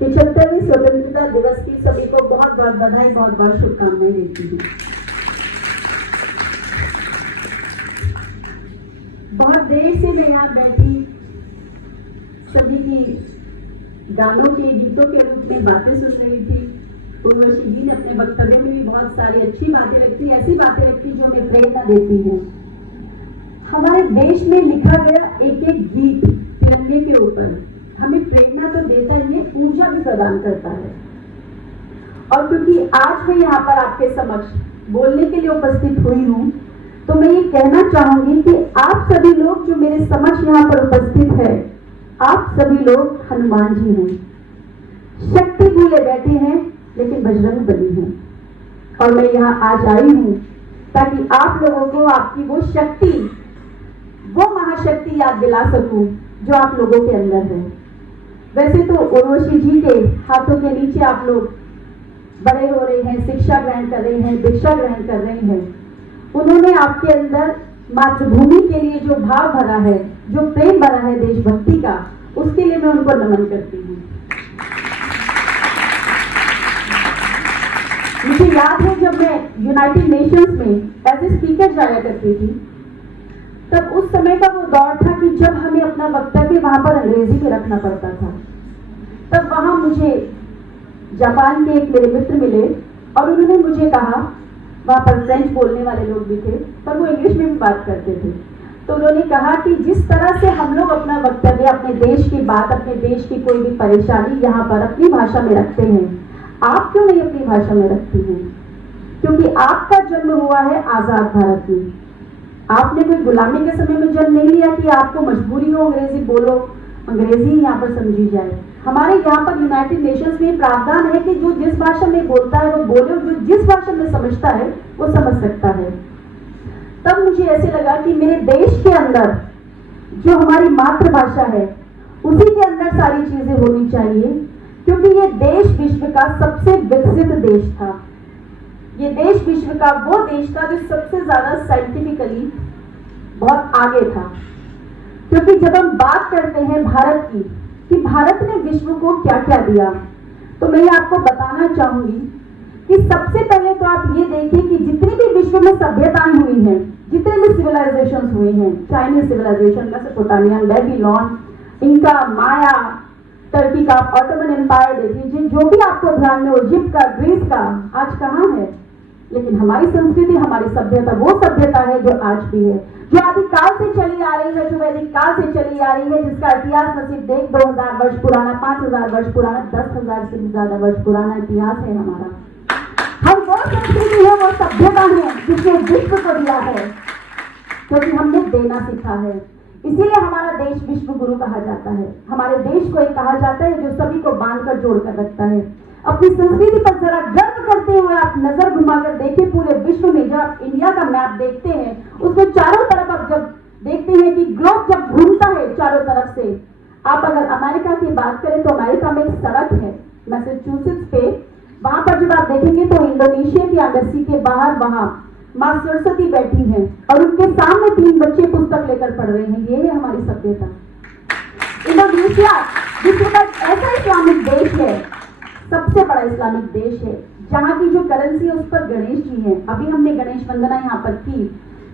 75वें स्वतंत्रता दिवस की सभी को बहुत बहुत बधाई, बहुत बहुत शुभकामनाएं देती हूँ। बहुत देर से मैं यहाँ बैठी सभी की गानों के गीतों के रूप में बातें सुन रही थी। उर्वशी जी ने अपने वक्तव्य में भी बहुत सारी अच्छी बातें रखी, ऐसी बातें रखी जो हमें प्रेरणा देती हैं। हमारे देश में लिखा गया एक एक गीत तिरंगे के ऊपर हमें प्रेरणा तो देता ही है, ऊर्जा भी प्रदान करता है। और क्योंकि आज मैं यहाँ पर आपके समक्ष बोलने के लिए उपस्थित हुई हूँ, तो मैं ये कहना चाहूंगी कि आप सभी लोग जो मेरे समक्ष यहाँ पर उपस्थित है, आप सभी लोग हनुमान जी हैं, शक्ति भूले बैठे हैं लेकिन बजरंग बली हैं। और मैं यहाँ आज आई हूँ ताकि आप लोगों को आपकी वो शक्ति, वो महाशक्ति याद दिला सकूं जो आप लोगों के अंदर है। वैसे तो उर्वशी जी के हाथों के नीचे आप लोग बड़े हो रहे हैं, शिक्षा ग्रहण कर रहे हैं, दीक्षा ग्रहण कर रहे हैं। उन्होंने आपके अंदर मातृभूमि के लिए जो भाव भरा है, जो प्रेम भरा है देशभक्ति का, उसके लिए मैं उनको नमन करती हूँ। मुझे याद है जब मैं यूनाइटेड नेशंस में एज ए स्पीकर जाया करती थी, तब उस समय का वो दौर था कि जब हमें अपना वक्तव्य वहां पर अंग्रेजी में रखना पड़ता था। तब वहां मुझे जापान के एक मेरे मित्र मिले और उन्होंने मुझे कहा, वहां पर फ्रेंच बोलने वाले लोग भी थे पर वो इंग्लिश में भी बात करते थे, तो उन्होंने कहा कि जिस तरह से हम लोग अपना वक्तव्य, अपने देश की बात, अपने देश की कोई भी परेशानी यहाँ पर अपनी भाषा में रखते हैं, आप क्यों नहीं अपनी भाषा में रखती हैं? क्योंकि आपका जन्म हुआ है आजाद भारत में। आपने कोई गुलामी के समय में जन्म नहीं लिया कि आपको मजबूरी हो अंग्रेजी बोलो, अंग्रेजी यहाँ पर समझी जाए। हमारे यहाँ पर यूनाइटेड नेशंस में प्रावधान है कि जो जिस भाषा में बोलता है वो बोले, जो जिस भाषा में समझता है वो समझ सकता है। तब मुझे ऐसे लगा कि मेरे देश के अंदर जो हमारी मातृभाषा है उसी के अंदर सारी चीजें होनी चाहिए, क्योंकि ये देश विश्व का सबसे विकसित देश था। ये देश विश्व का वो देश था जो सबसे ज्यादा साइंटिफिकली बहुत आगे था। क्योंकि जब हम बात करते हैं भारत की कि भारत ने विश्व को क्या क्या दिया, तो मैं आपको बताना चाहूंगी कि सबसे पहले तो आप ये देखिए कि जितनी भी विश्व में सभ्यताएं हुई हैं, जितने भी सिविलाइजेशन हुए हैं, Chinese civilisation, Mesopotamian, Babylon, Inca, Maya, Turkey का, ऑटोमन एम्पायर देख लीजिए, जो भी आपको ध्यान में, इजिप्ट का, ग्रीस का, आज कहाँ है? लेकिन हमारी संस्कृति, हमारी सभ्यता वो सभ्यता है जो आज भी है, जो आदिकाल से चली आ रही है, जो वैदिक काल से चली आ रही है, जिसका इतिहास नसीब देख 2000 वर्ष पुराना, 5000 वर्ष पुराना, 10,000 से भी ज्यादा वर्ष पुराना इतिहास है हमारा। हम वो संस्कृति है, वो सभ्यता है जिसने विश्व को दिया है, क्योंकि हमने देना सीखा है। इसीलिए हमारा देश विश्व गुरु कहा जाता है। हमारे देश को एक कहा जाता है जो सभी को बांधकर जोड़कर रखता है। अपनी संस्कृति पर जरा गर्व करते हुए आप नजर घुमाकर देखिए, पूरे विश्व में जब आप इंडिया का मैप देखते हैं, उसके चारों तरफ आप जब देखते हैं कि ग्लोब जब घूमता है चारों तरफ से, आप अगर अमेरिका की बात करें तो अमेरिका में एक सड़क है मैसेच्यूसेट्स पे, वहां पर जब आप देखेंगे तो इंडोनेशिया की एम्बेसी के बाहर वहां माँ सरस्वती बैठी हैं और उनके सामने 3 बच्चे पुस्तक लेकर पढ़ रहे हैं। ये है हमारी सभ्यता। इंडोनेशिया विश्व का ऐसा इस्लामिक देश है, सबसे बड़ा इस्लामिक देश है, जहाँ की जो करेंसी है उस पर गणेश जी है। अभी हमने गणेश वंदना यहाँ पर की,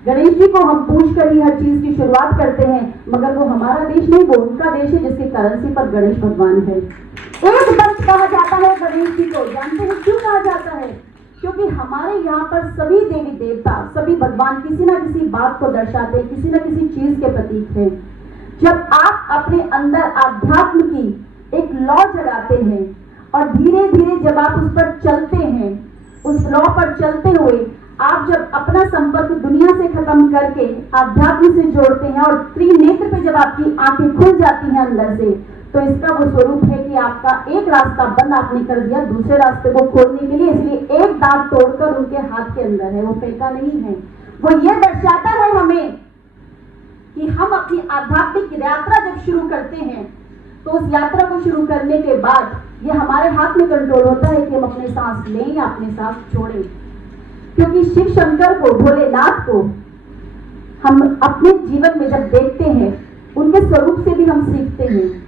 गणेश जी को हम पूछ कर ही हर चीज की शुरुआत करते हैं, मगर वो हमारा देश नहीं, वो उनका देश है जिसकी करेंसी पर गणेश भगवान है। एक दंत कहा जाता है गणेश जी को, जानते हैं क्यों कहा जाता है? क्योंकि हमारे यहाँ पर सभी देवी देवता, सभी भगवान किसी न किसी बात को दर्शाते हैं, किसी न किसी चीज के प्रतीक हैं। जब आप अपने अंदर आध्यात्म की एक लॉ जगाते हैं और धीरे धीरे जब आप उस पर चलते हैं, उस लॉ पर चलते हुए आप जब अपना संपर्क दुनिया से खत्म करके आध्यात्म से जोड़ते हैं और त्रिनेत्र पे जब आपकी आंखें खुल जाती हैं अंदर से, तो इसका वो स्वरूप है कि आपका एक रास्ता बंद आपने कर दिया दूसरे रास्ते को खोलने के लिए। इसलिए एक दांत तोड़कर उनके हाथ के अंदर है, वो फेंका नहीं है। वो ये दर्शाता है हमें कि हम अपनी आध्यात्मिक यात्रा जब शुरू करते हैं, तो उस यात्रा को शुरू करने के बाद ये हमारे हाथ में कंट्रोल होता है कि हम अपने सांस लें या अपने सांस छोड़ें। क्योंकि शिव शंकर को, भोलेनाथ को हम अपने जीवन में जब देखते हैं, उनके स्वरूप से भी हम सीखते हैं।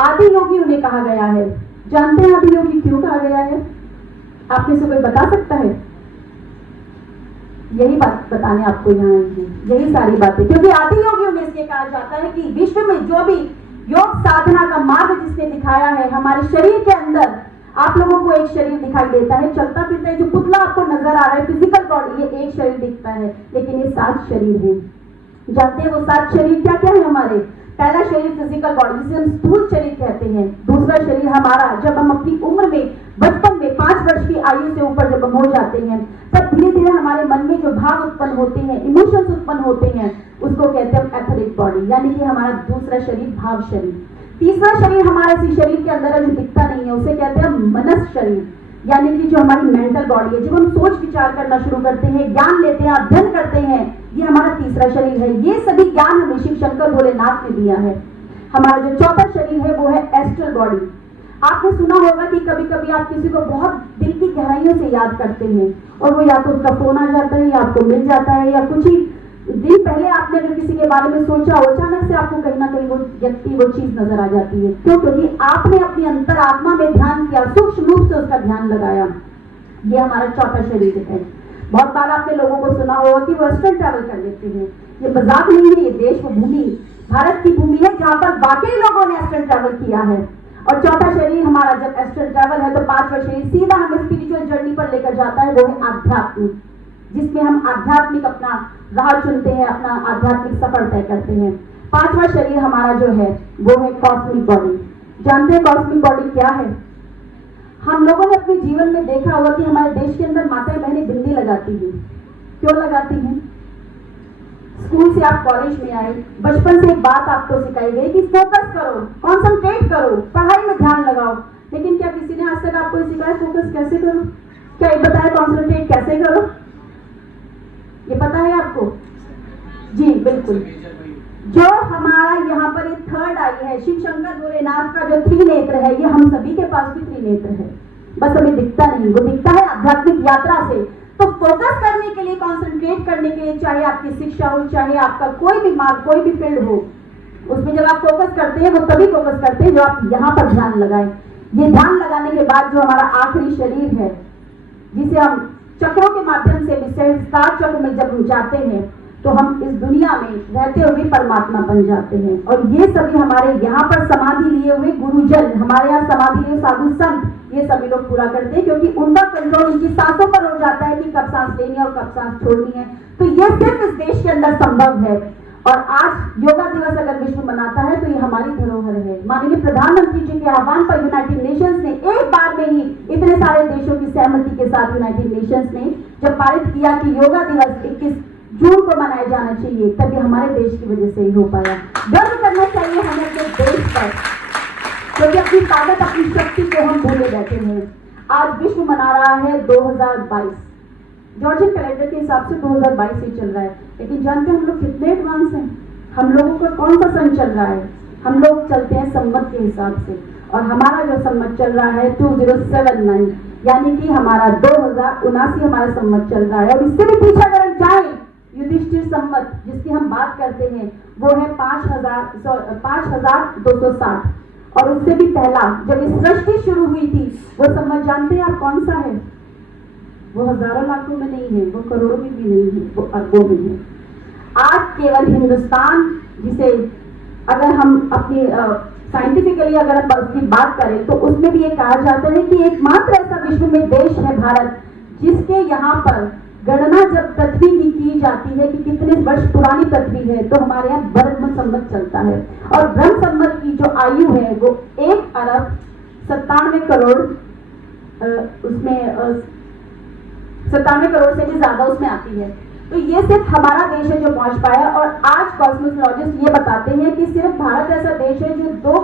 आदि योगी उन्हें कहा गया है जानते हैं आदि योगी क्यों कहा गया है? आप में से कोई बता सकता है? यही बात बताने आपको यहाँ आई है, यही सारी बातें, क्योंकि आदि योगियों में इसलिए कहा जाता है कि विश्व में जो भी योग साधना का मार्ग जिसने दिखाया है, हमारे शरीर के अंदर आप लोगों को एक शरीर दिखाई देता है, चलता फिरता है, जो पुतला आपको नजर आ रहा है, फिजिकल बॉडी, ये एक शरीर दिखता है, लेकिन ये 7 शरीर है। जानते हैं वो 7 शरीर क्या क्या है हमारे? पहला शरीर फिजिकल बॉडी, जिसे हम स्थूल शरीर कहते हैं। दूसरा शरीर हमारा, जब हम अपनी उम्र में, बचपन में 5 वर्ष की आयु से ऊपर जब हम हो जाते हैं, तब धीरे धीरे हमारे मन में जो भाव उत्पन्न होते हैं, इमोशंस उत्पन्न होते हैं, उसको कहते हैं एथरिक बॉडी, यानी कि हमारा दूसरा शरीर भाव शरीर। तीसरा शरीर हमारा इसी शरीर के अंदर जो दिखता नहीं है, उसे कहते हैं मनस शरीर, यानी कि जो हमारी मेंटल बॉडी है, जब हम सोच विचार करना शुरू करते हैं, ज्ञान लेते हैं, अध्ययन करते हैं, ये हमारा तीसरा शरीर है। ये सभी ज्ञान हमें शिव शंकर भोलेनाथ ने दिया है। हमारा जो चौथा शरीर है वो है एस्ट्रल बॉडी। आपने सुना होगा कि कभी कभी आप किसी को बहुत दिल की गहराइयों से याद करते हैं और वो या तो उसका फोन आ जाता है या आपको मिल जाता है, या कुछ ही दिन पहले आपने अगर किसी के बारे में सोचा हो, अचानक से आपको कहीं ना कहीं वो व्यक्ति, वो चीज नजर आ जाती है। क्यों? क्योंकि आपने अपनी अंतरात्मा में ध्यान किया, सूक्ष्म रूप से उसका ध्यान लगाया। ये हमारा चौथा शरीर है। बहुत बार आपने लोगों को सुना होगा कि वो एस्ट्रल ट्रैवल कर लेते हैं। ये मजाक नहीं है, ये देश व भूमि, भारत की भूमि है जहां पर वाकई लोगों ने एस्ट्रल ट्रैवल किया है। और चौथा शरीर हमारा जब एस्ट्रल ट्रैवल है, तो 5वां शरीर सीधा हमें स्पिरिचुअल जर्नी पर लेकर जाता है, वो है आध्यात्मिक, जिसमें हम आध्यात्मिक अपना राह चुनते हैं, अपना आध्यात्मिक सफर तय करते हैं। 5वां शरीर हमारा जो है वो है कॉस्मिक बॉडी। जानते हैं कॉस्मिक बॉडी क्या है? हम लोगों ने अपने जीवन में देखा होगा कि हमारे देश के अंदर माताएं बहनें बिंदी लगाती हैं। क्यों लगाती हैं? स्कूल से आप कॉलेज में आए, बचपन से एक बात आपको सिखाई गई कि फोकस करो, कंसंट्रेट करो, पढ़ाई में ध्यान लगाओ। लेकिन क्या किसी ने आज तक आपको सिखाया फोकस कैसे करो? क्या ये बताया कंसंट्रेट कैसे करो? ये पता है आपको? जी बिल्कुल। जो हमारा यहाँ पर एक थर्ड आई है, शिव शंकर भोलेनाथ का जो त्रिनेत्र है, ये हम सभी के पास भी त्रिनेत्र है, बस हमें दिखता नहीं। वो दिखता है आध्यात्मिक यात्रा से। तो फोकस करने के लिए, कंसंट्रेट करने के लिए, चाहे आपकी शिक्षा हो, चाहे आपका कोई भी मार्ग, कोई भी फील्ड हो, उसमें जब आप फोकस करते हैं, वो तभी फोकस करते हैं जो आप यहाँ पर ध्यान लगाएं। ये ध्यान लगाने के बाद जो हमारा आखिरी शरीर है, जिसे हम चक्रों के माध्यम से सहस्त्रार चक्र में जब हम जाते हैं, तो हम इस दुनिया में रहते हुए परमात्मा बन जाते हैं। और ये सभी हमारे यहाँ पर समाधि लिए हुए गुरुजन, हमारे यहाँ समाधि लिए साधु संत, ये सभी लोग पूरा करते हैं, क्योंकि उनका कंट्रोल उनकी सांसों पर हो जाता है कि कब सांस लेनी है और कब सांस छोड़नी है। तो ये सिर्फ इस देश के अंदर संभव है। और आज योगा दिवस अगर विश्व मनाता है, तो ये हमारी धरोहर है। माननीय प्रधानमंत्री जी के आह्वान पर यूनाइटेड नेशंस ने एक बार में ही इतने सारे देशों की सहमति के साथ यूनाइटेड नेशंस ने जब पारित किया कि योगा दिवस 21 जून को मनाया जाना चाहिए, तभी हमारे देश की वजह से ही हो पाया। गर्व करना चाहिए हमें अपने देश पर, क्योंकि अपनी ताकत, अपनी शक्ति को हम भूले बैठे हैं। आज विश्व मना रहा है 2022, जॉर्जियन कैलेंडर के हिसाब से 2022 ही चल रहा है। लेकिन जानते हैं हम लोग कितने एडवांस हैं? हम लोगों का कौन सा सन चल रहा है? हम लोग चलते हैं संवत के हिसाब से, और हमारा जो संवत चल रहा है 2079, यानी कि हमारा 2079 हमारा संवत चल रहा है। और इससे भी पीछे अगर हम जाएं, युधिष्ठिर संवत जिसकी हम बात करते हैं, वो है 5260, और उससे भी पहला जब इस सृष्टि शुरू हुई थी, वो संवत जानते हैं आप कौन सा है? वो हजारों लाखों में नहीं है, वो करोड़ों में भी नहीं है, वो अरबों में है। आज केवल हिंदुस्तान, जिसे अगर हम अपनी साइंटिफिकली अगर हम उसकी बात करें, तो उसमें भी ये कहा जाता है कि एकमात्र ऐसा विश्व में देश है भारत, जिसके यहाँ पर गणना जब पृथ्वी की जाती है कि कितने वर्ष पुरानी पृथ्वी है, तो हमारे यहाँ ब्रह्म संवत चलता है। और ब्रह्म संवत की जो आयु है वो 1,97 करोड़, उसमें 97 करोड़ से भी ज्यादा उसमें आती है। तो ये सिर्फ हमारा देश है जो पहुंच पाया। और आज कॉस्मोलॉजिस्ट ये बताते हैं कि सिर्फ भारत ऐसा देश है जो 2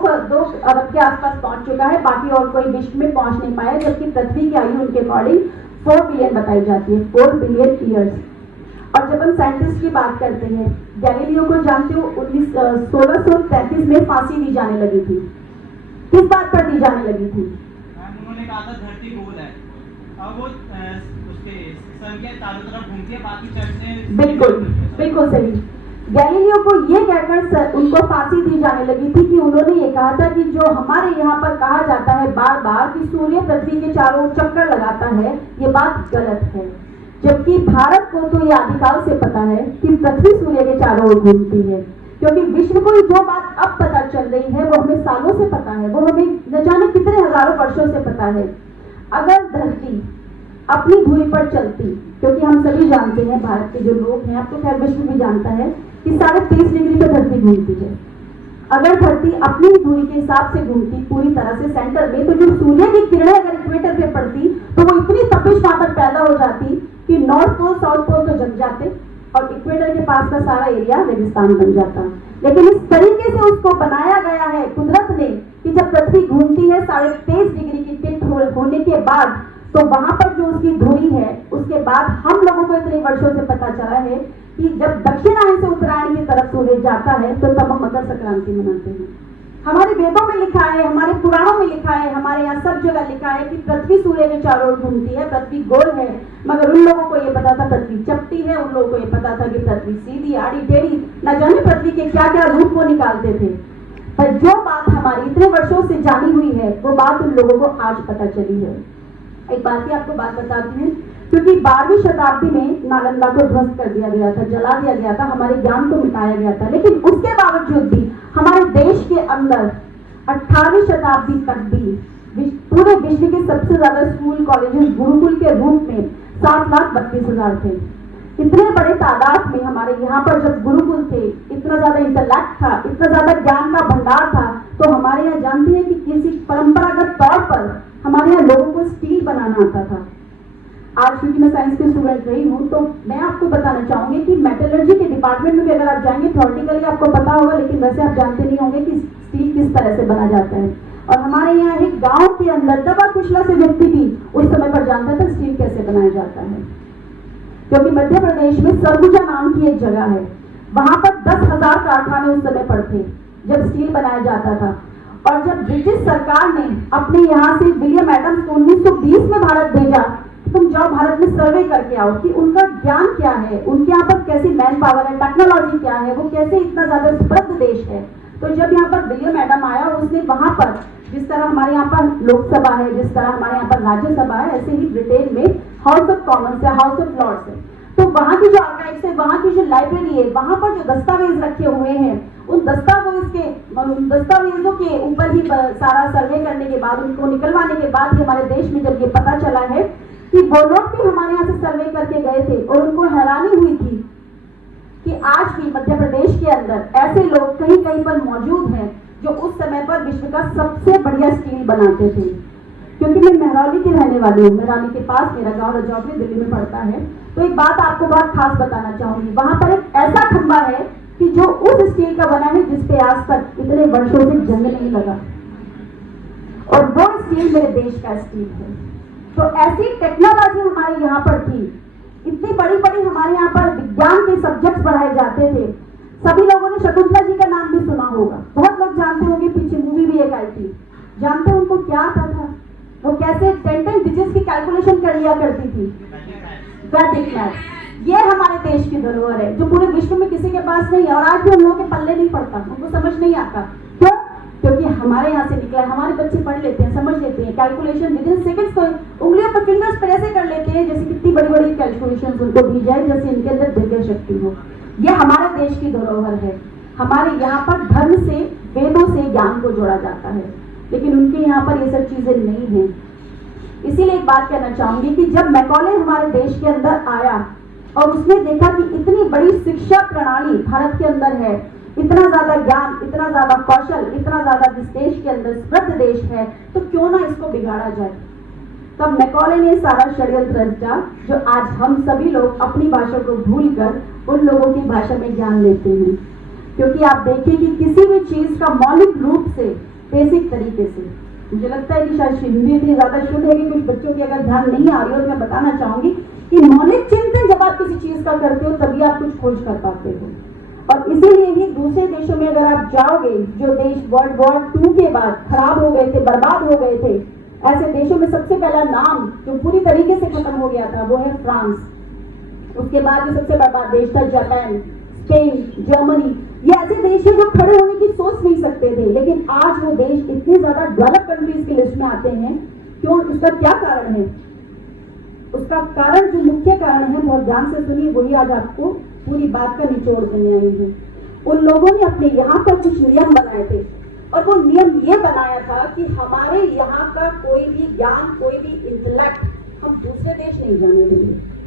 अरब के आसपास पहुंच चुका है, बाकी और कोई विश्व में पहुंच नहीं पाया, जबकि पृथ्वी की आयु उनके अकॉर्डिंग 4 बिलियन बताई जाती है, 4 बिलियन ईयर्स। और जब हम साइंटिस्ट की बात करते हैं, गैलीलियो को जानते हो, 1633 में फांसी दी जाने लगी थी। किस बात पर दी जाने लगी थी? उन्होंने कहा था धरती गोल है, अब वो उसके सन के चारों तरफ घूमती है, बाकी चर्चे। बिल्कुल बिल्कुल सही। गैलीलियो को ये कहकर उनको फांसी दी जाने लगी थी कि उन्होंने ये कहा था कि जो हमारे यहाँ पर कहा जाता है बार बार कि सूर्य पृथ्वी के चारों ओर चक्कर लगाता है, ये बात गलत है। जबकि भारत को तो ये आदिकाल से पता है कि पृथ्वी सूर्य के चारों ओर घूमती है, क्योंकि विश्व को जो बात अब पता चल रही है वो हमें सालों से पता है, वो हमें न जाने कितने हजारों वर्षों से पता है। अगर धरती अपनी धुरी पर चलती, क्योंकि हम सभी जानते हैं, भारत के जो लोग हैं, अब तो खैर विश्व भी जानता है कि 23.5 डिग्री पर धरती घूमती है। अगर धरती अपनी धुरी के हिसाब से घूमती पूरी तरह से सेंटर में, तो जो सूर्य की किरणें अगर इक्वेटर पे पड़ती तो वो इतनी तपिश वहां पर पैदा हो जाती कि नॉर्थ पोल साउथ पोल तो जम जाते और इक्वेटर के पास का सारा एरिया रेगिस्तान बन जाता। लेकिन इस तरीके से उसको बनाया गया है कुदरत ने कि जब पृथ्वी घूमती है 23.5 डिग्री की टिल्ट होने के बाद, तो वहां पर जो उसकी धुरी है, उसके बाद हम लोगों को इतने वर्षों से पता चला है कि जब दक्षिणायन से उत्तरायण की तरफ सूर्य जाता है तो तब हम मकर संक्रांति मनाते हैं। हमारे वेदों में लिखा है, हमारे पुराणों में लिखा है, हमारे यहाँ सब जगह लिखा है कि पृथ्वी सूर्य के चारों ओर घूमती है, पृथ्वी गोल है। मगर उन लोगों को ये पता था पृथ्वी चपटी है, उन लोगों को ये पता था कि पृथ्वी सीधी आड़ी टेढ़ी, न जाने पृथ्वी के क्या क्या रूप वो निकालते थे। पर जो बात हमारी इतने वर्षों से जानी हुई है, वो बात उन लोगों को आज पता चली है। एक बात की आपको बात बताती हूँ, क्योंकि 12वीं शताब्दी में नालंदा को ध्वस्त कर दिया गया था, जला दिया गया था, हमारे ज्ञान को मिटाया गया था। लेकिन उसके बावजूद भी हमारे देश के अंदर 18वीं शताब्दी तक भी पूरे विश्व के सबसे ज्यादा स्कूल कॉलेजेस गुरुकुल के रूप में 7,32,000 थे। इतने बड़े तादाद में हमारे यहाँ पर जब गुरुकुल थे, इतना ज्यादा इंटेलेक्ट था, इतना ज्यादा ज्ञान का भंडार था, तो हमारे यहाँ जानते हैं कि किसी परंपरागत तौर पर हमारे यहाँ लोगों को स्टील बनाना आता था। आज क्योंकि मैं साइंस की स्टूडेंट रही हूँ, तो मैं आपको बताना चाहूंगी कि मेटलर्जी के डिपार्टमेंट में भी अगर आप जाएंगे, थ्योरेटिकली आपको पता होगा, लेकिन वैसे आप जानते नहीं होंगे कि स्टील किस तरह से बना जाता है। और हमारे यहाँ एक गांव के अंदर दबा कुचला से व्यक्ति भी उस समय पर जानता था स्टील कैसे बनाया जाता है, क्योंकि मध्य प्रदेश में सरगुजा नाम की एक जगह है, वहां पर 10,000 कारखाने उस समय पर थे जब स्टील बनाया जाता था। और जब ब्रिटिश सरकार ने अपने यहाँ से विलियम एडम्स को 1920 में भारत भेजा, तुम जाओ भारत में सर्वे करके आओ कि उनका ज्ञान क्या है, उनके यहाँ पर कैसी मैन पावर है, टेक्नोलॉजी क्या है, वो कैसे इतना ज्यादा समृद्ध देश है। तो जब यहाँ पर विलियम एडम आया, उसने वहां पर जिस तरह हमारे यहाँ पर लोकसभा है, जिस तरह हमारे यहाँ पर राज्यसभा है, ऐसे ही ब्रिटेन में हाउस ऑफ कॉमन्स है, हाउस ऑफ लॉर्ड्स है। तो वहां की जो आर्काइव्स है, वहां की जो लाइब्रेरी है, वहां पर जो दस्तावेज रखे हुए हैं, उन दस्तावेजों के ऊपर ही सारा सर्वे करने के बाद, उनको निकलवाने के बाद ही हमारे देश में जब ये पता चला है कि वो लोग भी हमारे यहाँ से सर्वे करके गए थे और उनको हैरानी हुई थी कि आज भी मध्य प्रदेश के अंदर ऐसे लोग कहीं कहीं पर मौजूद हैं जो उस समय पर विश्व का सबसे बढ़िया स्टील बनाते थे। क्योंकि मैं महरौली की रहने वाली हूँ, महरौली के पास मेरा गांव रजौली दिल्ली में पड़ता है, तो एक बात आपको बहुत खास बताना चाहूंगी। वहां पर एक ऐसा खंबा है कि जो उस स्टील का बना है जिसपे आज तक इतने वर्षों से जंग नहीं लगा, और वो स्टील मेरे देश का स्टील है। तो ऐसी टेक्नोलॉजी हमारे यहाँ पर थी, इतनी बड़ी बड़ी हमारे यहाँ पर विज्ञान के सब्जेक्ट्स पढ़ाए जाते थे। सभी लोगों ने शकुंतला जी का नाम भी सुना होगा, बहुत लोग जानते होंगे, पीछे मूवी भी एक आई थी। जानते उनको क्या आता था? वो कैसे 10 डिजिट्स की कैलकुलेशन कर लिया करती थी, वैदिक मैथ। ये हमारे देश की धरोहर है जो पूरे विश्व में किसी के पास नहीं है, और आज भी उन लोगों के पल्ले नहीं पड़ता, उनको समझ नहीं आता। क्यों? क्योंकि हमारे यहाँ से निकला है, हमारे बच्चे पढ़ लेते हैं, समझ लेते हैं, कैलकुलेशन विद इन सेकंड्स को उंगलियों पर फिंगर्स पर ऐसे कर लेते हैं जैसे कितनी बड़ी बड़ी कैलकुलेशन उनको दी जाए, जैसे इनके अंदर दिव्य शक्ति हो। ये हमारे देश की धरोहर है। हमारे यहाँ पर धर्म से, वेदों से ज्ञान को जोड़ा जाता है, लेकिन उनके यहाँ पर ये सब चीजें नहीं है। इसीलिए एक बात कहना चाहूंगी कि जब मैकॉले हमारे देश के अंदर आया और उसने देखा कि इतनी बड़ी शिक्षा प्रणाली भारत के अंदर है, इतना ज्यादा ज्ञान, इतना ज्यादा कौशल, इतना ज्यादा जिस देश के अंदर समृद्ध देश है, तो क्यों ना इसको बिगाड़ा जाए। तब मैकॉले ने सारा षड्यंत्र रचा जो आज हम सभी लोग अपनी भाषा को भूलकर उन लोगों की भाषा में ज्ञान लेते हैं। क्योंकि आप देखिए कि किसी भी चीज का मौलिक रूप से, बेसिक तरीके से, मुझे लगता है कि शायद हिंदी इतनी ज्यादा शुद्ध है कि कुछ बच्चों की अगर ध्यान नहीं आ रही हो, तो मैं बताना चाहूंगी कि मौलिक चिंतन जब आप किसी चीज का करते हो तभी आप कुछ खोज कर पाते हो। और इसीलिए ही दूसरे देशों में अगर आप जाओगे, जो देश वर्ल्ड वॉर 2 के बाद खराब हो गए थे, बर्बाद हो गए थे, ऐसे देशों में सबसे पहला नाम जो पूरी तरीके से खत्म हो गया था वो है फ्रांस। उसके बाद जो सबसे बर्बाद देश था जापान, स्पेन, जर्मनी, ये ऐसे देश हैं जो खड़े होने की सोच नहीं सकते थे, लेकिन आज वो देश इतने ज्यादा डेवलप कंट्रीज की लिस्ट में आते हैं। क्यों? उसका क्या कारण है? उसका कारण, जो मुख्य कारण है, बहुत ध्यान से सुनिए, वही आज आपको पूरी बात का निचोड़ देने आई हूँ। उन लोगों ने अपने यहाँ पर कुछ नियम बनाए थे, और वो नियम ये बनाया था कि हमारे यहाँ का कोई भी ज्ञान, कोई भी इंटेलेक्ट हम दूसरे देश नहीं जाने देंगे।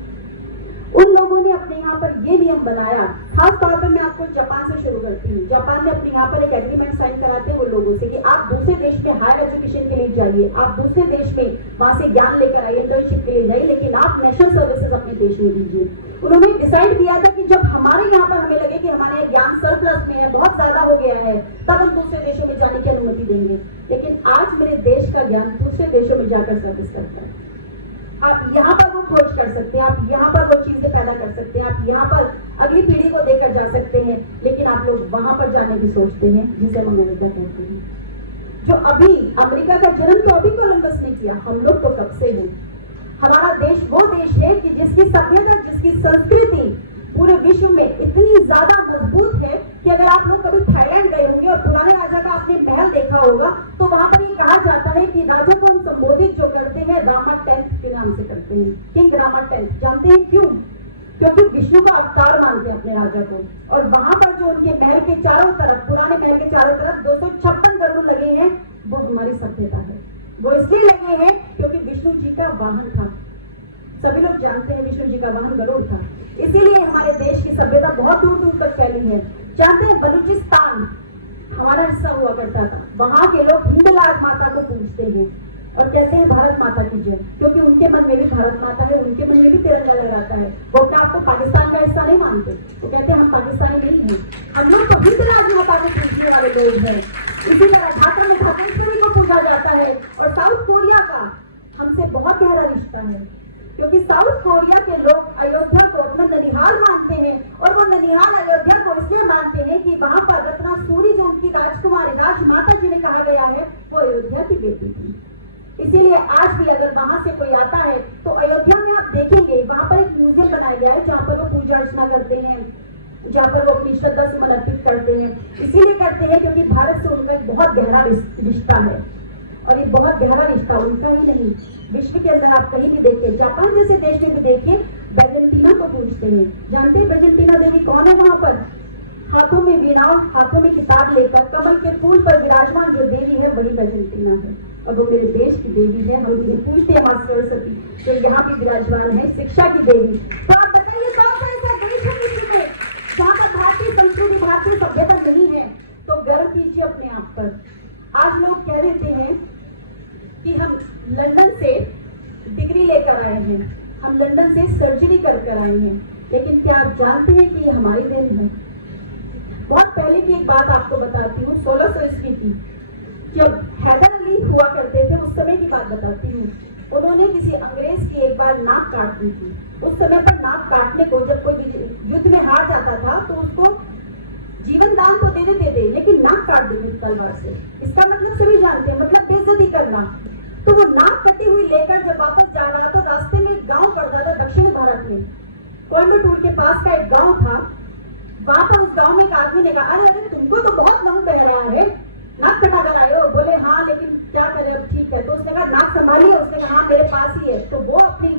उन लोगों ने अपने यहाँ पर ये नियम बनाया। खास तौर पर मैं आपको जापान से शुरू करती हूँ। जापान ने अपने यहाँ पर एक एग्रीमेंट साइन कराते हैं वो लोगों से कि आप दूसरे देश में हायर एजुकेशन के लिए जाइए, आप दूसरे देश में वहां से ज्ञान लेकर आइए, इंटर्नशिप के लिए जाइए, लेकिन आप नेशनल सर्विसेज अपने देश में दीजिए। उन्होंने डिसाइड किया था कि जब हमारे यहाँ पर हमें लगे कि हमारा ये ज्ञान सरप्लस में है, बहुत ज्यादा हो गया है, तब हम दूसरे देशों में जाने की अनुमति देंगे। लेकिन आज मेरे देश का ज्ञान दूसरे देशों में जाकर सर्विस करता है। आप यहाँ पर वो खोज कर सकते हैं, आप यहाँ पर वो चीजें पैदा कर सकते हैं, आप यहाँ पर अगली पीढ़ी को देकर जा सकते हैं, लेकिन आप लोग वहां पर जाने की सोचते हैं, जिसे हम अमेरिका कहते हैं। जो अभी अमेरिका का जन्म तो अभी कोलंबस ने किया, हम लोग तो कब से हैं। हमारा देश वो देश है कि जिसकी सभ्यता, जिसकी संस्कृति पूरे विश्व में इतनी ज्यादा मजबूत है कि अगर आप लोग कभी थाईलैंड गए होंगे और पुराने राजा का आपने महल देखा होगा, तो वहां पर ये कहा जाता है कि राजा को हम संबोधित जो करते हैं रामा 10th के नाम से करते हैं, किंग रामा 10th। जानते हैं क्यों? क्योंकि विष्णु का अवतार मानते हैं अपने राजा को। और वहां पर जो उनके महल के चारों तरफ, पुराने महल के चारों तरफ 256 गरुड़ लगे हैं, वो हमारी सभ्यता है। वो इसलिए लगे हैं क्योंकि विष्णु जी का वाहन था। सभी लोग जानते हैं विष्णु जी का वाहन गरुड़ था, इसीलिए हमारे देश की सभ्यता बहुत दूर दूर तक फैली है। जानते हैं बलूचिस्तान हमारा हिस्सा हुआ करता था, वहां के लोग हिंदुराज माता को पूजते हैं और कहते हैं भारत माता की जय, क्योंकि उनके मन में भी भारत माता है, उनके मन में भी तिरंगा लहराता है। वो अपने आपको पाकिस्तान का हिस्सा नहीं मानते, वो कहते हैं हम पाकिस्तानी नहीं हैं, हम लोग तो हिंदुराज माता को पूजने वाले लोग हैं। इसी तरह झारखंड में भागेश्वरी को पूजा जाता है। और साउथ कोरिया का हमसे बहुत गहरा रिश्ता है, क्योंकि साउथ कोरिया के लोग अयोध्या को अपना ननिहाल मानते हैं, और वो ननिहाल अयोध्या को इसलिए मानते हैं कि वहां पर रत्ना सूरी जो उनकी राजकुमारी, राजमाता जिन्हें कहा गया है, वो अयोध्या की बेटी थी। इसीलिए आज भी अगर वहां से कोई आता है तो अयोध्या में आप देखेंगे वहां पर एक म्यूजियम बनाया गया है, जहाँ पर वो पूजा अर्चना करते हैं, जहाँ पर वो अपनी श्रद्धा सुमन अर्पित करते हैं। इसीलिए करते हैं क्योंकि भारत से उनका एक बहुत गहरा रिश्ता है, और ये बहुत गहरा रिश्ता उनका ही नहीं, विश्व के अंदर आप कहीं भी देखिए, जापान जैसे देश में भी देखिए, बैजेंटीना को पूजते हैं। जानते हैं बैजेंटीना देवी कौन है? वहां पर हाथों में वीणा, हाथों में किताब लेकर कमल के फूल पर विराजमान जो देवी है, वही बैजेंटीना है, और वो मेरे देश की देवी है। हम जिन्हें पूजते हैं मां सरस्वती, जो यहाँ भी विराजमान है, शिक्षा की देवी। तो आप बताइए कौन सा ऐसा देश है विश्व में जहाँ पर भारतीय संस्कृति, भारतीय सभ्यता नहीं है? तो गर्व कीजिए अपने आप पर। आज लोग कह देते हैं कि हम लंदन से डिग्री लेकर आए हैं, हम लंदन से सर्जरी कर आए हैं, लेकिन क्या आप जानते हैं कि ये हमारी देन है? बहुत पहले की एक बात आपको बताती हूँ, 1600 ईस्वी की, जब हैदर अली हुआ करते थे, उस समय की बात बताती हूँ। उन्होंने किसी अंग्रेज की एक बार नाक काट दी थी। उस समय पर नाक काटने को जब कोई युद्ध में हार जाता था तो उसको जीवन दान तो दे देते थे, लेकिन नाक काट देते थे तलवार से। इसका मतलब सभी जानते हैं, मतलब बेइज्जती करना। तो वो नाक कटी हुई लेकर जब वापस जा रहा तो रास्ते में एक गांव पड़ता था दक्षिण भारत में, कोयम्बटूर के पास का एक गांव था। वहां पर उस गांव में एक आदमी ने कहा, अरे अरे तुमको तो बहुत लहू बह रहा है, नाक कटा कर आए हो? बोले हाँ, लेकिन क्या करें, अब ठीक है। तो उसने कहा नाक संभालिए, उसने कहा हाँ मेरे पास ही है। तो वो अपनी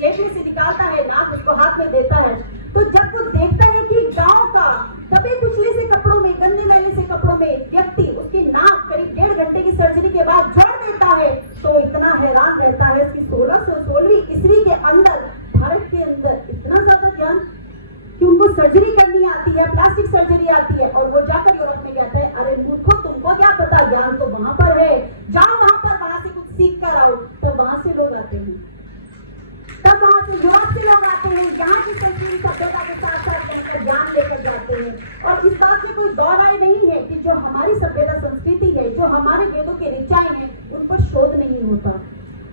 जेब से निकालता है नाक, उसको हाथ में देता है। तो जब वो देखता है कि गांव का दबे कुचले से कपड़ों में, गंदे मैले से कपड़ों में व्यक्ति उसकी नाक करीब 1.5 घंटे की सर्जरी के बाद जोड़ देता है, तो इतना हैरान रहता है कि 1616वीं ईस्वी के अंदर भारत के अंदर इतना ज्यादा ज्ञान कि उनको सर्जरी करनी आती है, प्लास्टिक सर्जरी आती है, और वो जाकर यूरोप में कहता है अरे मूर्खों तुमको क्या पता, ज्ञान तो वहां पर है, जाओ वहां पर, वहां से कुछ सीख कर आओ। तो वहां से लोग आते हैं, तब वहां से यूरोप से लोग आते हैं, यहाँ की संस्कृति सभ्यता के साथ साथ उनका ज्ञान लेकर जाते हैं। और इस बात से कोई दो राय नहीं है कि जो हमारी सभ्यता संस्कृति है, जो हमारे वेदों के ऋचाएं हैं, उन पर शोध नहीं होता।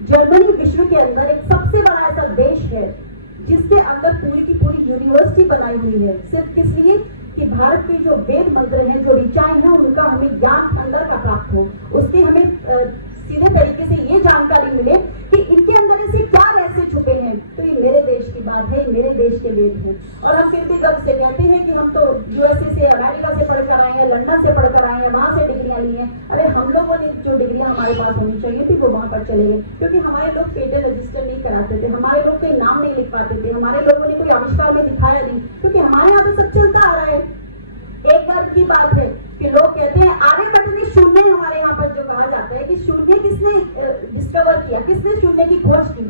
जर्मनी विश्व के अंदर एक सबसे बड़ा ऐसा देश है जिसके अंदर पूरी की पूरी यूनिवर्सिटी बनाई हुई है, सिर्फ किस लिए कि भारत के जो वेद मंत्र हैं, जो ऋचाएं हैं, उनका हमें ज्ञान अंदर का प्राप्त हो, उसकी हमें सीधे तरीके से ये जानकारी मिले कि इनके अंदर ऐसे क्या रहस्य छुपे हैं। तो ये मेरे देश की बात है, मेरे देश के वेद हैं, और हम फिर भी गर्व से कहते हैं कि हम तो अरे हम लोगों ने जो डिग्रियां हमारे पास होनी चाहिए थी वो वहां पर चले गए, क्योंकि हमारे लोग पेटेंट रजिस्टर नहीं कराते थे, हमारे लोग कोई नाम नहीं लिखवाते थे, हमारे लोगों ने कोई आविष्कार में दिखाया नहीं, क्योंकि हमारे यहाँ तो सब चलता आ रहा है। एक बार की बात है कि लोग कहते हैं आर्यभट्ट ने शून्य, हमारे यहाँ पर जो कहा जाता है कि शून्य किसने डिस्कवर किया, किसने शून्य की खोज की,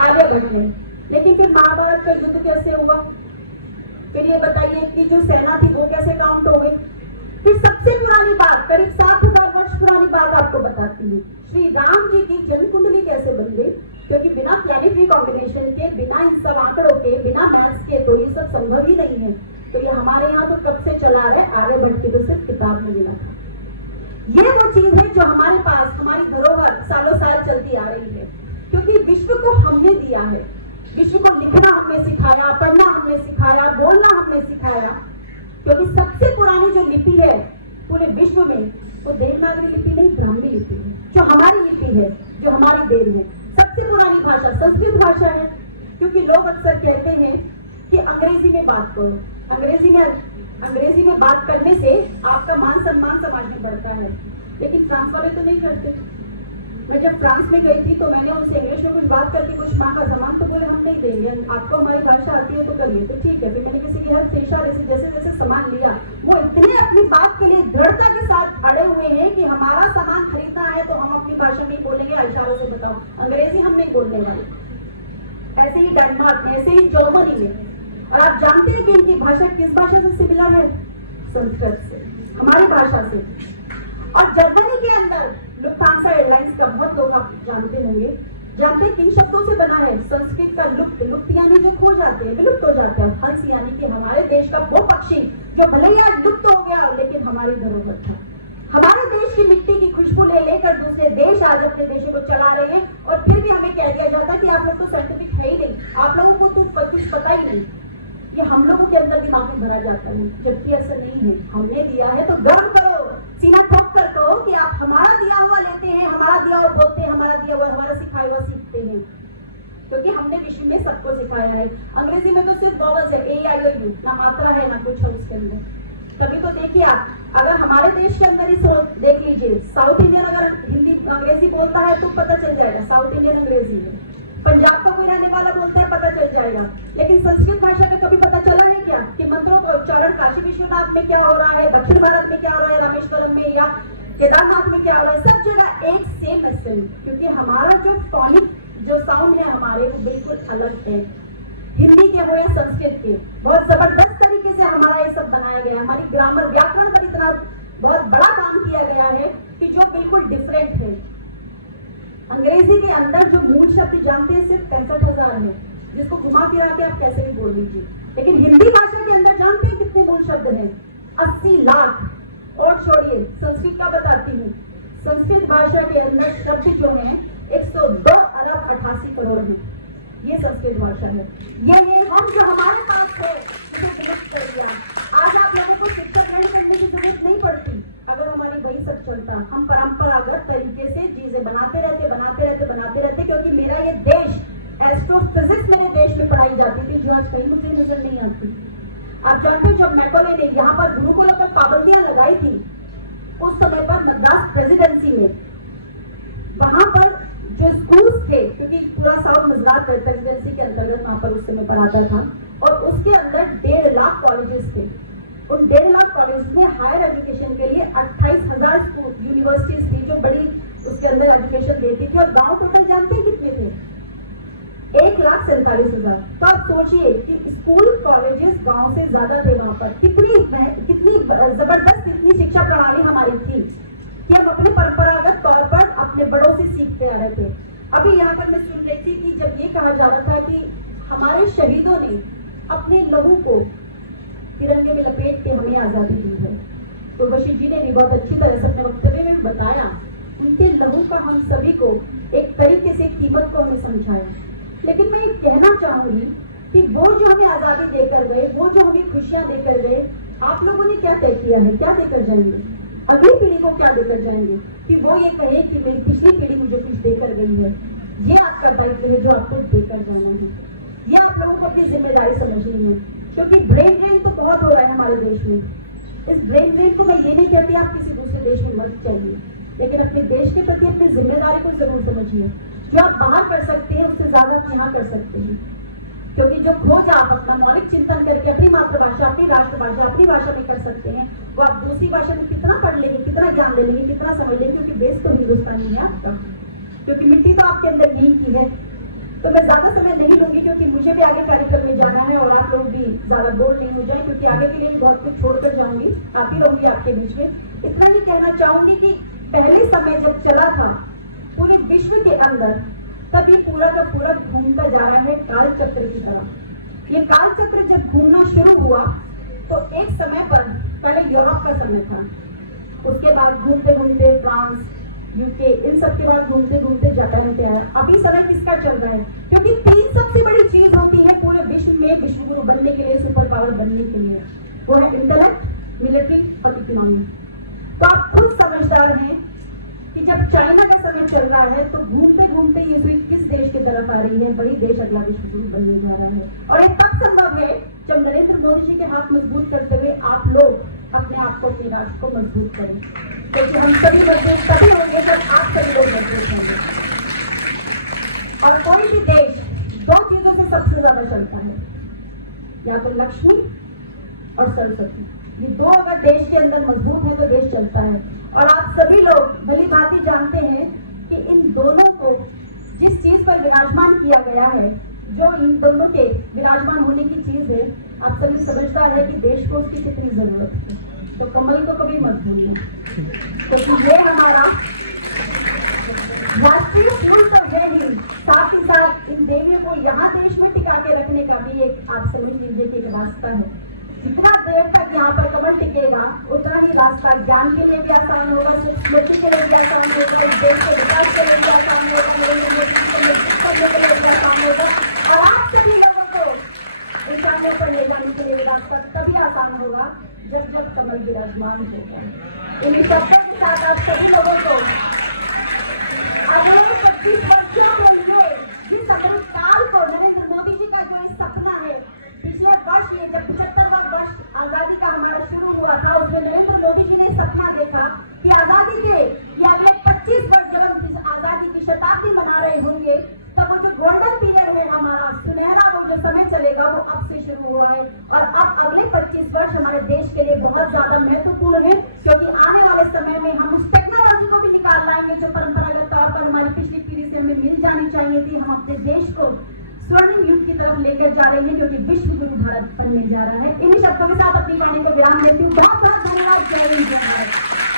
आर्यभट्ट ने। लेकिन फिर महाभारत का युद्ध कैसे हुआ, फिर ये बताइए कि जो सेना थी वो कैसे काउंट हो गई। फिर सबसे पुरानी बात, करीब 7000 वर्ष पुरानी बात आपको बताती हूँ, श्री राम जी की जन्म कुंडली कैसे बन गई, क्योंकि बिना प्लैनेटरी कॉम्बिनेशन के, बिना इन सब आंकड़ों के, बिना मैथ्स के तो ये सब संभव ही नहीं है। तो ये हमारे यहाँ तो कब से चला रहा है, आर्यभट्ट की तो सिर्फ किताब में मिला था। ये वो चीज है जो हमारे पास, हमारी धरोहर सालों साल चलती आ रही है, क्योंकि विश्व को हमने दिया है, विश्व को लिखना हमने सिखाया, पढ़ना हमने सिखाया, बोलना हमने सिखाया, क्योंकि सबसे पुरानी जो लिपि है पूरे विश्व में वो देवनागरी लिपि नहीं, ब्राह्मी लिपि है, जो हमारी लिपि है, जो हमारी देव है। सबसे पुरानी भाषा संस्कृत भाषा है, क्योंकि लोग अक्सर कहते हैं कि अंग्रेजी में बात करो, अंग्रेजी में बात करने से आपका मान सम्मान समाज में बढ़ता है, लेकिन फ्रांस वाले तो नहीं करते। मैं जब फ्रांस में गई थी तो मैंने उनसे इंग्लिश में कुछ बात करके कुछ मांगा सामान, तो बोले हम नहीं देंगे, आपको हमारी भाषा आती है तो करिए, तो ठीक है। फिर मैंने किसी की हर से इशारे से जैसे जैसे सामान लिया, वो इतने अपनी बात के लिए दृढ़ता के साथ अड़े हुए हैं कि हमारा सामान खरीदना है तो हम अपनी भाषा में ही बोलेंगे, इशारों से बताओ, अंग्रेजी हम नहीं बोलने वाले। ऐसे ही डेनमार्क में, ऐसे ही जर्मनी में। और आप जानते हैं कि इनकी भाषा किस भाषा से सिमिलर है, संस्कृत से, हमारी भाषा से। और जर्मनी के अंदर लुफ्थांसा एयरलाइंस का बहुत लोग आप जानते होंगे, जानते हैं किन शब्दों से बना है, संस्कृत का लुप्त, लुप्त यानी जो खो जाते हैं, विलुप्त हो जाते हैं, हंस यानी कि हमारे देश का वो पक्षी जो भले ही आज लुप्त हो गया लेकिन हमारी धरोहर था। हमारे देश की मिट्टी की खुशबू ले लेकर दूसरे देश आज अपने देशों को चला रहे हैं, और फिर भी हमें कह दिया जाता है कि आप लोग तो साइंटिफिक है ही नहीं, आप लोगों को तो कुछ पता ही नहीं। ये हम लोगों के अंदर दिमाग में भरा जाता है, जबकि ऐसा नहीं है। हमने दिया है तो गर्व करो, सीना ठोक कर कहो कि आप हमारा दिया हुआ लेते हैं, हमारा दिया हुआ बोलते हैं, हमारा दिया हुआ, हमारा सिखाया हुआ सीखते हैं, क्योंकि हमने विश्व में सबको सिखाया है। अंग्रेजी में तो सिर्फ वॉवल्स है, A-I-O-U, ना मात्रा है ना कुछ है उसके अंदर। कभी तो देखिए आप, अगर हमारे देश के अंदर ही देख लीजिए, साउथ इंडियन अगर हिंदी अंग्रेजी बोलता है तो पता चल जाएगा साउथ इंडियन अंग्रेजी है, पंजाब का कोई रहने वाला बोलता है पता चल जाएगा। लेकिन संस्कृत भाषा का कभी पता चला है क्या कि मंत्रों का उच्चारण काशी विश्वनाथ में क्या हो रहा है, दक्षिण भारत में क्या हो रहा है, रामेश्वरम में या केदारनाथ में क्या हो रहा है, सब जगह एक सेम है, क्योंकि हमारा जो टॉनिक जो साउंड है हमारे वो बिल्कुल अलग है, हिंदी के हो या संस्कृत के। बहुत जबरदस्त तरीके से हमारा ये सब बनाया गया, हमारी ग्रामर व्याकरण पर इतना बहुत बड़ा काम किया गया है कि जो बिल्कुल डिफरेंट है। अंग्रेजी के अंदर जो मूल शब्द जानते हैं सिर्फ 65,000 है, जिसको घुमा फिरा के आप कैसे भी बोल लीजिए। लेकिन हिंदी भाषा के अंदर जानते हैं कितने मूल शब्द हैं? 80 लाख। और छोड़िए, संस्कृत का बताती हूँ, संस्कृत भाषा के अंदर शब्द जो है 102 अरब 88 करोड़ है। ये संस्कृत भाषा है, ये हम जो हमारे पास है उसे विलुप्त कर दिया। आज आप लोगों को शिक्षा ग्रहण करने की जरूरत नहीं पड़ती अगर हमारी वही सब चलता। हम परंपरागत तरीके से चीजें बनाते रहते, क्योंकि मेरा ये देश, एस्ट्रोफिजिक्स मेरे देश में पढ़ाई जाती थी जो आज कहीं मुझे नजर नहीं आती। आप जानते हो जब मैकोले ने यहाँ पर गुरुकुलों पर पाबंदियां लगाई थी, उस समय पर मद्रास प्रेसिडेंसी में वहां पर जो स्कूल्स थे, क्योंकि पूरा साउथ गुजरात प्रेसिडेंसी के अंतर्गत वहां पर उस समय पढ़ाता था, और उसके अंदर 1.5 लाख कॉलेजेस थे। उन 1.5 लाख कॉलेज में हायर एजुकेशन के लिए 28,000 स्कूल यूनिवर्सिटीज थी जो बड़ी उसके अंदर एजुकेशन देती थी। और गांव टोटल जानते हैं कितने थे? 1,47,000। तो आप सोचिए कि स्कूल कॉलेजेस गांव से ज्यादा थे वहां पर। कितनी जबरदस्त इतनी शिक्षा प्रणाली हमारी थी कि हम अपने परंपरागत तौर पर अपने बड़ों से सीखते आ रहे थे। अभी यहाँ पर मैं सुन रही थी कि जब ये कहा जा रहा था कि हमारे शहीदों ने अपने लहू को तिरंगे में लपेट के हमें आजादी दी है, तो बशीर जी ने भी बहुत अच्छी तरह से अपने वक्तव्य में बताया, उनके लहू का हम सभी को एक तरीके से कीमत को हमें समझाया। लेकिन मैं ये कहना चाहूंगी कि वो जो हमें आजादी देकर गए, वो जो हमें खुशियां देकर गए, आप लोगों ने क्या तय किया है, क्या देकर जाएंगे? अगली पीढ़ी को क्या देकर जाएंगे कि वो ये कहे कि मेरी पिछली पीढ़ी मुझे कुछ देकर गई है? ये आपका दायित्व है जो आपको देकर जाना है। ये आप लोगों को अपनी जिम्मेदारी समझनी है, क्योंकि ब्रेन ड्रेन तो बहुत हो रहा है हमारे देश में। इस ब्रेन ड्रेन को मैं ये नहीं कहती आप किसी दूसरे देश में मत चाहिए, लेकिन अपने देश के प्रति अपनी जिम्मेदारी को जरूर समझिए। जो आप बाहर कर सकते हैं उससे ज्यादा आप यहाँ कर सकते हैं, क्योंकि जो खोज आप अपना मौलिक चिंतन करके अपनी मातृभाषा, अपनी राष्ट्रभाषा, अपनी भाषा में कर सकते हैं, वो आप दूसरी भाषा में कितना पढ़ लेंगे, कितना ज्ञान ले लेंगे, कितना समझ लेंगे, क्योंकि बेस तो हिंदुस्तानी है आपका, क्योंकि मिट्टी तो आपके अंदर यही की है। तो मैं ज्यादा समय नहीं लूंगी, क्योंकि मुझे भी आगे कार्यक्रम में जाना है और आप लोग भी ज्यादा बोर नहीं हो जाए, क्योंकि आगे के लिए भी बहुत कुछ छोड़कर जाऊंगी, आती रहूंगी आपके बीच में। इतना ही कहना चाहूंगी कि पहले समय जब चला था पूरे विश्व के अंदर, तब ये पूरा का पूरा घूमता जा रहा है काल चक्र की तरह। ये काल चक्र जब घूमना शुरू हुआ तो एक समय पर पहले यूरोप का समय था, उसके बाद घूमते घूमते फ्रांस, यूके, इन सब के बाद घूमते घूमते जापान पे आया। अभी समय किसका चल रहा है? क्योंकि तीन सबसे बड़ी चीज होती है पूरे विश्व में विश्व गुरु बनने के लिए, सुपर पावर बनने के लिए, वो है इंटेलेक्ट, मिलिट्री और इकोनॉमी। तो आप खुद समझदार हैं कि जब चाइना का समय चल रहा है तो घूमते घूमते ये सुई किस देश की तरफ आ रही है, वही देश अगला विश्व गुरु बनने जा रहा है। और ये तब संभव है जब नरेंद्र मोदी जी के हाथ मजबूत करते हुए आप लोग अपने आप को, अपने राष्ट्र को मजबूत करें, क्योंकि हम सभी मजबूत तभी होंगे जब आप सभी लोग मजबूत होंगे। और कोई भी देश दो चीजों से सबसे ज्यादा चलता है, या तो लक्ष्मी और सरस्वती। ये दो अगर देश के अंदर मजबूत है तो देश चलता है। और आप सभी लोग भली भांति जानते हैं कि इन दोनों को जिस चीज पर विराजमान किया गया है, जो इन दोनों के विराजमान होने की चीज है, आप सभी समझदार है कि देश को उसकी कितनी जरूरत है। तो कमल को कभी मत भूलिए, क्योंकि ये हमारा राष्ट्रीय फूल तो है ही, साथ ही साथ इन देवियों को यहाँ देश में टिका के रखने का भी एक, आप समझ लीजिए कि एक रास्ता है। जितना देर तक यहाँ पर कमल टिकेगा उतना ही रास्ता ज्ञान के लिए भी आसान होगा, स्मृति के लिए भी आसान होगा, इस देश के विकास के लिए भी आसान होगा, नरेंद्र मोदी जी को मजबूत करने के लिए भी आसान होगा, और आप सभी लोगों को ऊंचाइयों पर ले जाने के लिए रास्ता तभी आसान होगा जब जब कमल विराजमान होगा। इन शब्दों के साथ आप सभी लोगों को अगले 25 वर्षों के लिए जिस अमृत काल को नरेंद्र मोदी जी का जो इस सपना है, पिछले वर्ष ये जब 75वां वर्ष आजादी का हमारा शुरू हुआ था, उसमें नरेंद्र मोदी जी ने सपना देखा कि आजादी के ये अगले 25 वर्ष जब हम आजादी की शताब्दी मना रहे होंगे, तब वो जो गोल्डन पीरियड है हमारा सुनहरा, वो जो समय चलेगा वो अब से शुरू हुआ है। और अब अगले 25 वर्ष हमारे देश के लिए बहुत ज्यादा महत्वपूर्ण है, क्योंकि आने वाले समय में हम उस टेक्नोलॉजी को भी निकाल लाएंगे जो परंपरागत तौर पर हमारी पिछली पीढ़ी से हमें मिल जानी चाहिए थी। हम अपने देश को स्वर्णिम युग की तरफ लेकर जा रहे हैं, क्योंकि विश्व गुरु भारत बनने जा रहा है। इन्हीं शब्दों के साथ अपनी वाणी को विराम देती हूँ। बहुत बहुत धन्यवाद। जय हिंद, जय भारत।